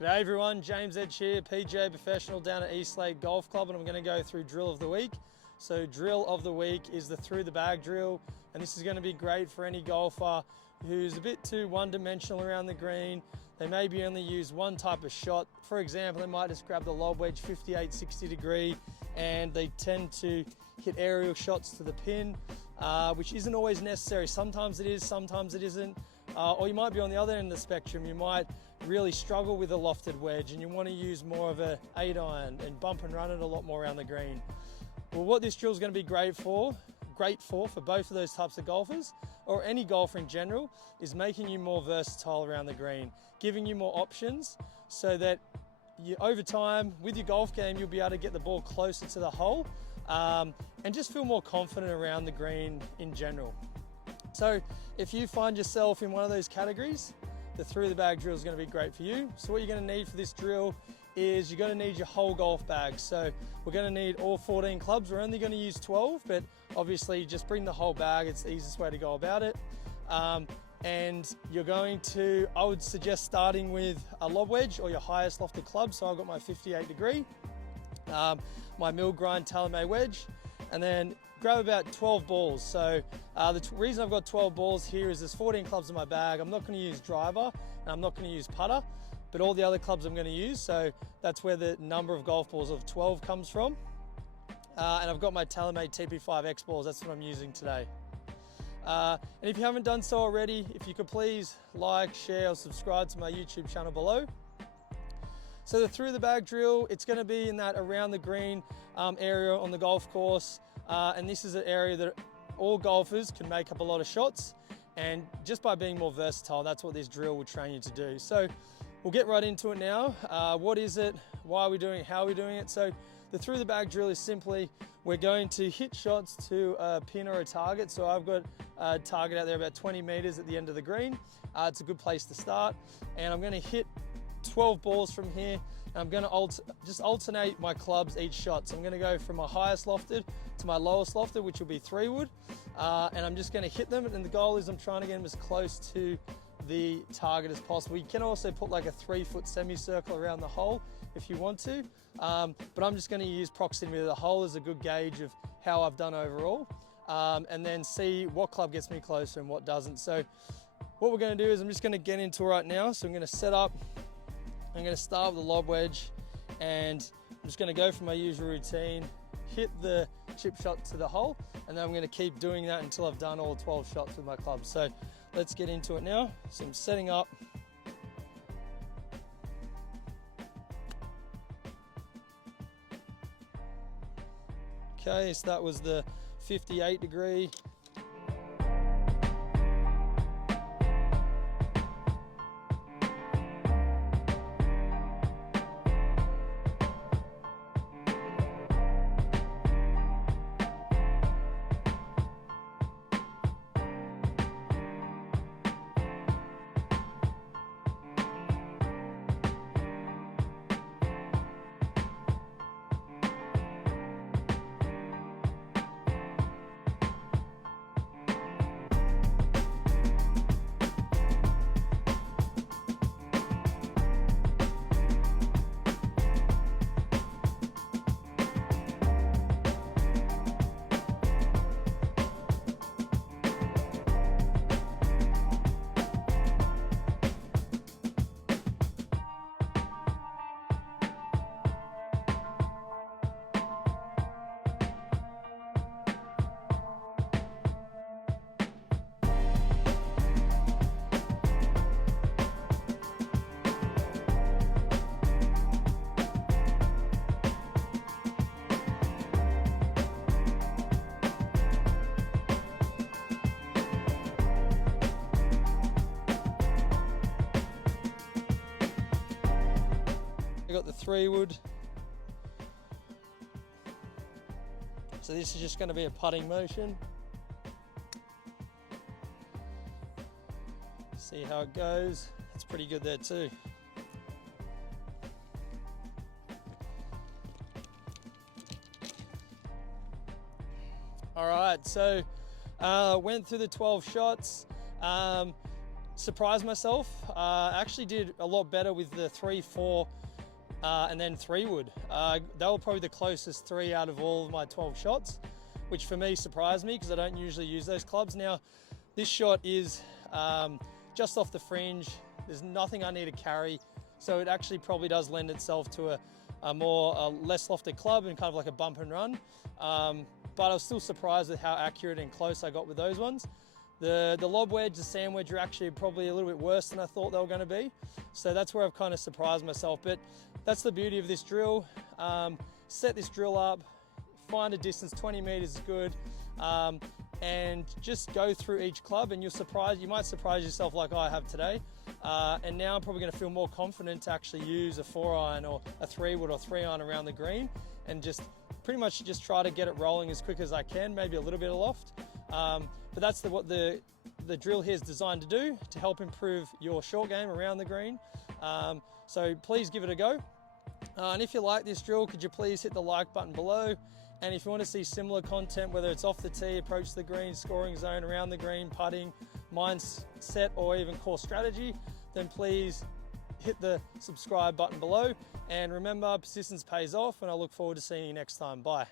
G'day everyone, James Edge here, PGA professional down at Eastlake Golf Club, and I'm going to go through drill of the week. So drill of the week is the through the bag drill, and this is going to be great for any golfer who's a bit too one-dimensional around the green. They maybe only use one type of shot. For example, they might just grab the lob wedge 58, 60 degree, and they tend to hit aerial shots to the pin, which isn't always necessary. Sometimes it is, sometimes it isn't. Or you might be on the other end of the spectrum. You might really struggle with a lofted wedge and you want to use more of an 8-iron and bump and run it a lot more around the green. Well, what this drill is going to be great for both of those types of golfers, or any golfer in general, is making you more versatile around the green, giving you more options so that over time with your golf game you'll be able to get the ball closer to the hole and just feel more confident around the green in general. So if you find yourself in one of those categories, the through the bag drill is going to be great for you. So what you're going to need for this drill is you're going to need your whole golf bag. So we're going to need all 14 clubs. We're only going to use 12, but obviously just bring the whole bag. It's the easiest way to go about it. And you're going to, I would suggest starting with a lob wedge or your highest lofted club. So I've got my 58 degree, my mill grind TaylorMade wedge, and then grab about 12 balls. So the reason I've got 12 balls here is there's 14 clubs in my bag. I'm not going to use driver and I'm not going to use putter, but all the other clubs I'm going to use. So that's where the number of golf balls of 12 comes from. And I've got my TaylorMade TP5X balls. That's what I'm using today. And if you haven't done so already, if you could please like, share, or subscribe to my YouTube channel below. So the through the bag drill, it's going to be in that around the green area on the golf course. And this is an area that all golfers can make up a lot of shots. And just by being more versatile, that's what this drill will train you to do. So we'll get right into it now. What is it? Why are we doing it? How are we doing it? So the through the bag drill is simply, we're going to hit shots to a pin or a target. So I've got a target out there about 20 meters at the end of the green. It's a good place to start. And I'm going to hit 12 balls from here, and I'm going to just alternate my clubs each shot. So I'm going to go from my highest lofted to my lowest lofted, which will be 3-wood, and I'm just going to hit them, and the goal is I'm trying to get them as close to the target as possible. You can also put like a 3-foot semicircle around the hole if you want to, but I'm just going to use proximity to the hole as a good gauge of how I've done overall, and then see what club gets me closer and what doesn't. So what we're going to do is I'm just going to get into it right now. So I'm going to set up. I'm going to start with the lob wedge, and I'm just going to go for my usual routine, hit the chip shot to the hole, and then I'm going to keep doing that until I've done all 12 shots with my club. So let's get into it now. So I'm setting up. Okay, so that was the 58 degree. I got the 3-wood. So this is just going to be a putting motion. See how it goes. It's pretty good there too. All right, so went through the 12 shots. surprised myself. I actually did a lot better with the 3, 4, and then 3 wood. They were probably the closest 3 out of all of my 12 shots, which for me surprised me because I don't usually use those clubs. Now, this shot is just off the fringe. There's nothing I need to carry, so it actually probably does lend itself to a less lofted club and kind of like a bump and run. But I was still surprised with how accurate and close I got with those ones. The lob wedge, the sand wedge are actually probably a little bit worse than I thought they were going to be. So that's where I've kind of surprised myself. But that's the beauty of this drill. Set this drill up, find a distance, 20 meters is good, and just go through each club, and you might surprise yourself like I have today. And now I'm probably going to feel more confident to actually use a 4-iron or a 3 wood or 3-iron around the green, and just pretty much just try to get it rolling as quick as I can, maybe a little bit of loft. But that's what the drill here is designed to do, to help improve your short game around the green. So please give it a go. And if you like this drill, could you please hit the like button below? And if you want to see similar content, whether it's off the tee, approach the green, scoring zone, around the green, putting, mindset, or even course strategy, then please hit the subscribe button below. And remember, persistence pays off, and I look forward to seeing you next time. Bye.